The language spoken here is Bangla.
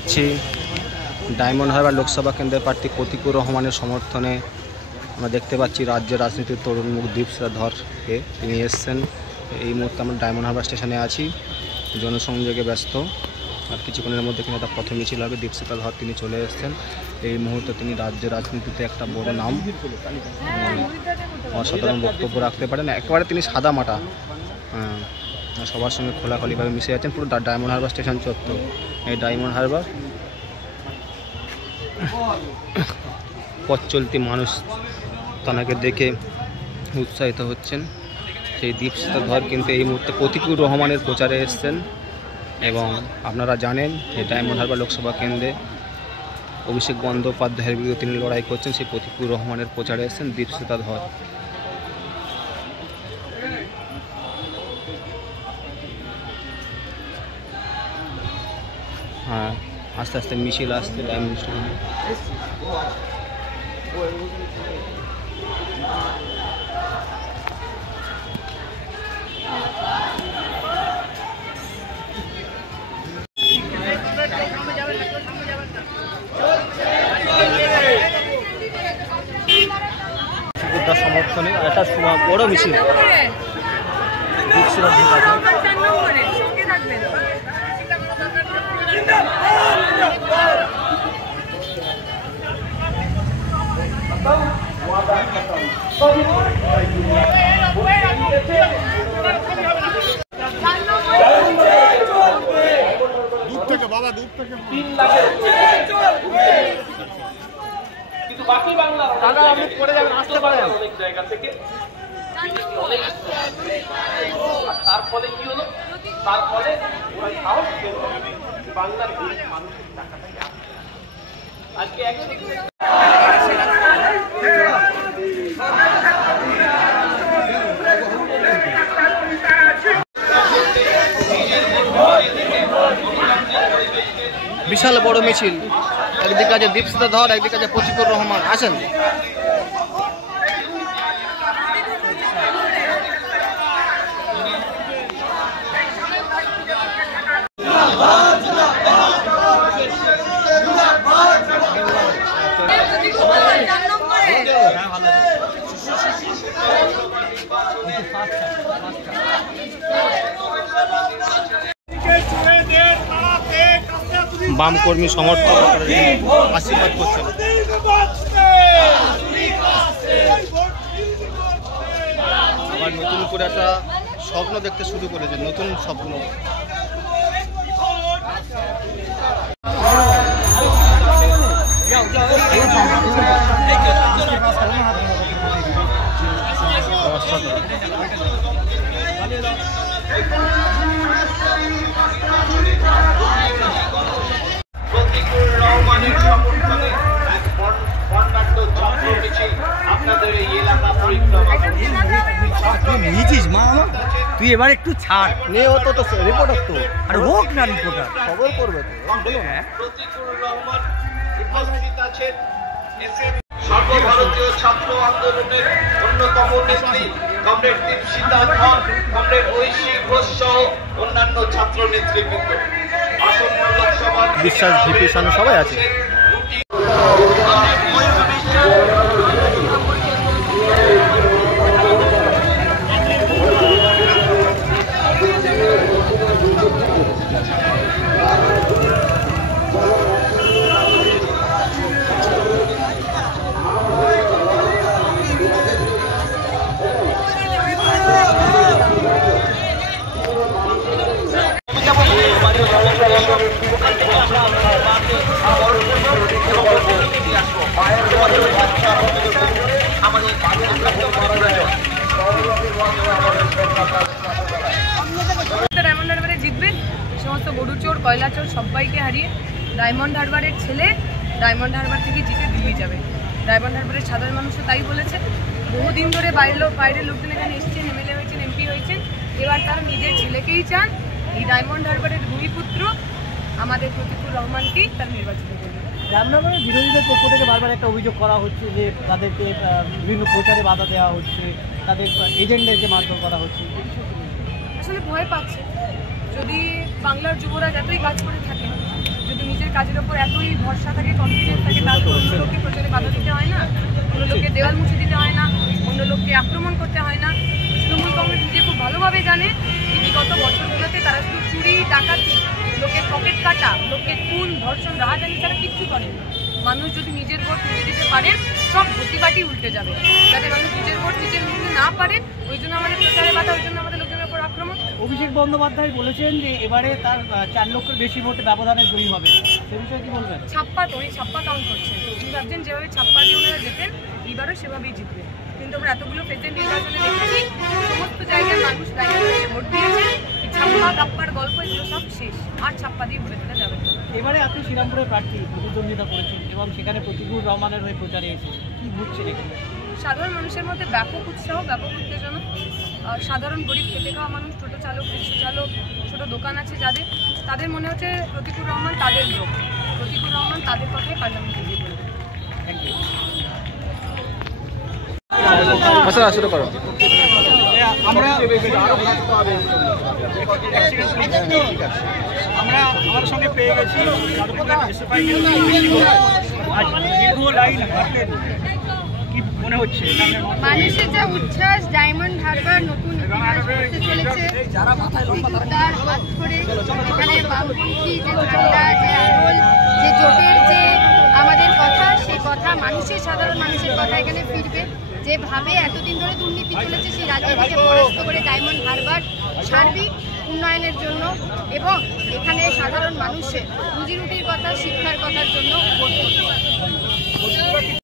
পাচ্ছি ডায়মন্ড হারবার লোকসভা কেন্দ্রের প্রার্থী প্রতীকুর রহমানের সমর্থনে আমরা দেখতে পাচ্ছি রাজ্যের রাজনীতির তরুণ মুখ দীপশিতা ধরকে। তিনি এসছেন। এই মুহূর্তে আমরা ডায়মন্ড হারবার স্টেশনে আছি, জনসংযোগে ব্যস্ত। আর কিছুক্ষণের মধ্যে কিন্তু একটা পথ মিছিল হবে। দীপশিতা ধর তিনি চলে এসছেন। এই মুহূর্তে তিনি রাজ্যের রাজনীতিতে একটা বড় নাম, অসাধারণ বক্তব্য রাখতে পারেন। একেবারে তিনি সাদা মাটা, সবার সঙ্গে খোলাখলিভাবে মিশে যাচ্ছেন। পুরো ডায়মন্ড হারবার স্টেশন চত্বর। এই ডায়মন্ড হারবার পথ চলতি মানুষ তাকে দেখে উৎসাহিত হচ্ছেন। সেই দীপশিতা ধর কিন্তু এই মুহূর্তে প্রতীকুর রহমানের প্রচারে এসছেন। এবং আপনারা জানেন যে ডায়মন্ড হারবার লোকসভা কেন্দ্রে অভিষেক বন্দ্যোপাধ্যায়ের বিরুদ্ধে তিনি লড়াই করছেন। সেই প্রতীকুর রহমানের প্রচারে এসছেন দীপশিতা ধর। হ্যাঁ, আস্তে আস্তে মিছিল আসছে ডায়মন্ড স্টেশনে। সমর্থনে একটা বড় মিছিল বাকি বাংলা দাদা আপনি পড়ে যাবেন, আসতে পারেন অনেক জায়গা থেকে। তার ফলে কি হলো? তার ফলে ওরা সাহস পেল বাংলার গরিব মানুষের টাকাটাই আজকে বিশাল বড় মিছিল। একদিকে আছে দীপশিতা ধর, একদিকে আছে প্রতীকুর রহমান। আসেন। বাম কর্মী সমর্থক আশীর্বাদ করছেন। আবার নতুন করে একটা স্বপ্ন দেখতে শুরু করেছে, নতুন স্বপ্ন। তুই এবার একটু ছাড় নে, ও তো রিপোর্টার তো, আর হোক না রিপোর্টার, খবর করবে তো। সর্বভারতীয় ছাত্র আন্দোলনের অন্যতম নেত্রী কমরেড দীপশিতা ধর, কমরেড ঐশী ঘোষ সহ অন্যান্য ছাত্র নেতৃবৃন্দ আসন্ন লোকসভা বিশ্বাস ভিপি সবাই আছে। ডায়মন্ড হারবারে জিতবে, সমস্ত গরু চোর কয়লা চোর সবাইকে হারিয়ে ডায়মন্ড হারবারের ছেলে ডায়মন্ড হারবার থেকে জিতে দিল্লি যাবে। ডায়মন্ড হারবারের সাধারণ মানুষও তাই বলেছে। বহুদিন ধরে বাইরের লোকজন এখানে এসেছেন, এমএলএ হয়েছেন, এমপি হয়েছেন, এবার তারা নিজের ছেলেকেই চান এই ডায়মন্ড হারবারের ভূমিপুত্র আমাদের প্রতীকুর রহমানকেই তার নির্বাচিত করবে। ডায়মন্ড হারবারের বিরোধীদের পক্ষ থেকে বারবার একটা অভিযোগ করা হচ্ছে যে তাদেরকে বিভিন্ন প্রচারে বাধা দেওয়া হচ্ছে, তাদের এজেন্টদেরকে মারধর করা হচ্ছে। আসলে ভয় পাচ্ছে, যদি বাংলার যুবরা যতই কাজ করে থাকে যদি নিজের কাজের ওপর এতই ভরসা থাকে, কনফিডেন্স থাকে, তাহলে অন্য লোককে প্রচারে বাধা দিতে হয় না, অন্য লোককে দেওয়াল মুছে দিতে হয় না, অন্য লোককে আক্রমণ করতে হয় না। তৃণমূল কংগ্রেস নিজে খুব ভালোভাবে জানে যে বিগত বছরগুলোতে তারা শুধু চুরি, ডাকাতি, লোকের পকেট কাটা, লোকের খুন, ধর্ষণ, রাহাজানি ছাড়া কিচ্ছু করেন। মানুষ যদি নিজের ভোট নিজে দিতে পারেন, সব গতিবাটি উল্টে যাবে। যাতে মানুষ নিজের ভোট নিজের নিতে না পারে, ওই জন্য আমাদের প্রচারে বাধা, ওই জন্য আমাদের লোকের উপর আক্রমণ। অভিষেক বন্দ্যোপাধ্যায় বলেছেন যে এবারে তার 4 লক্ষের বেশি ভোটে ব্যবধানে জয়ী হবে, সে বিষয়ে কি বলবেন? ছাপ্পা তো, উনি ছাপ্পা কাউন্ট করছেন। উনি ভাবছেন যেভাবে ছাপ্পা দিয়ে ওনারা জেতেন, এইবারও সেভাবেই জিতবে। কিন্তু আমরা এতগুলো প্রেসিডেন্ট নির্বাচনে দেখেছি, সমস্ত জায়গায় মানুষ দাঁড়িয়ে ভোট দিয়েছে, ছাপ্পা কাপ্পার গল্প এগুলো সব শেষ, আর ছাপ্পা দিয়ে ভোটে দিতে যাবে। এবারে আপনি শ্রীরামপুরের প্রার্থী প্রতিদ্বন্দ্বিতা করেছেন এবং সেখানে প্রতিকুর রহমানের হয়ে প্রচারে এসেছেন, কি বুঝছেন এখানে? সাধারণ মানুষের মধ্যে ব্যাপক উৎসাহ, ব্যাপক উত্তেজনা। সাধারণ গরিব খেটে খাওয়া মানুষ, টোটো চালক, রিক্সা চালক, ছোটো দোকান আছে যাদের, তাদের মনে হচ্ছে প্রতিকুর রহমান তাদের লোক, প্রতিকুর রহমান তাদের কথাই পার্লামেন্টে গিয়ে বলবে। Thank you. শুরু করো। আমরা আমার সঙ্গে পেয়ে গেছি কি মনে হচ্ছে মানুষের যা উচ্ছ্বাস, ডায়মন্ড হারবার নতুন ইতিহাস করতে চলেছে। তার হাত ধরে এখানে বামপন্থী যে ঝান্ডা, যে আন্দোলন, যে জোটের যে আমাদের কথা, সেই কথা মানুষের, সাধারণ মানুষের কথা এখানে ফিরবে। যেভাবে এতদিন ধরে দুর্নীতি চলেছে, সেই রাজনীতিকে পরাস্ত করে ডায়মন্ড হারবার সার্বিক উন্নয়নের জন্য এবং এখানে সাধারণ মানুষের রুজি রুটির কথা, শিক্ষার কথার জন্য ভোট করবে।